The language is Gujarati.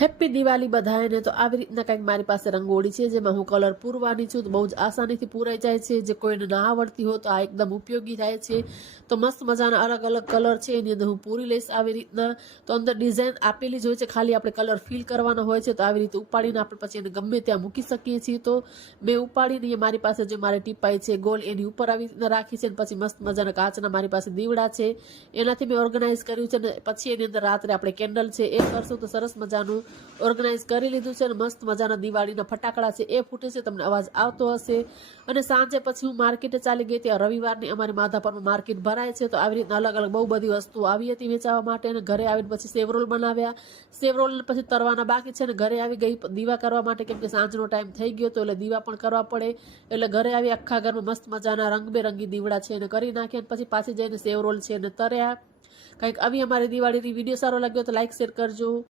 હેપી દિવાળી બધાને। તો આવી રીતના કંઈક મારી પાસે રંગોળી છે જેમાં હું કલર પૂરવાની છું, તો બહુ જ આસાનીથી પૂરાઈ જાય છે। જે કોઈને ના આવડતી હોય તો આ એકદમ ઉપયોગી થાય છે। તો મસ્ત મજાના અલગ અલગ કલર છે એની અંદર હું પૂરી લઈશ આવી રીતના। તો અંદર ડિઝાઇન આપેલી જ હોય છે, ખાલી આપણે કલર ફિલ કરવાનો હોય છે। તો આવી રીતે ઉપાડીને આપણે પછી એને ગમે ત્યાં મૂકી શકીએ છીએ। તો મેં ઉપાડીને મારી પાસે જે મારી ટીપાઈ છે ગોલ એની ઉપર આવી રીતના રાખી છે। પછી મસ્ત મજાના કાચના મારી પાસે દીવડા છે એનાથી મેં ઓર્ગેનાઇઝ કર્યું છે। ને પછી એની અંદર રાત્રે આપણે કેન્ડલ છે એ કરશું તો સરસ મજાનું ઓર્ગેનાઇઝ કરી લીધું છે। અને મસ્ત મજાના દિવાળીના ફટાકડા છે એ ફૂટે છે, તમને અવાજ આવતો હશે। અને સાંજે પછી હું માર્કેટે ચાલી ગઈ ત્યાં રવિવારની અમારી માધાપરમાં માર્કેટ ભરાય છે। તો આવી રીતના અલગ અલગ બહુ બધી વસ્તુઓ આવી હતી વેચાવા માટે। અને ઘરે આવીને પછી સેવરોલ બનાવ્યા, સેવરોલ પછી તરવાના બાકી છે। ને ઘરે આવી ગઈ દીવા કરવા માટે, કેમ કે સાંજનો ટાઈમ થઈ ગયો તો એટલે દીવા પણ કરવા પડે। એટલે ઘરે આવી આખા ઘરમાં મસ્ત મજાના રંગબેરંગી દીવડા છે એને કરી નાખ્યા। પછી પાછી જઈને સેવરોલ છે એને તર્યા। કંઈક આવી અમારી દિવાળીની વિડીયો સારો લાગ્યો તો લાઈક શેર કરજો।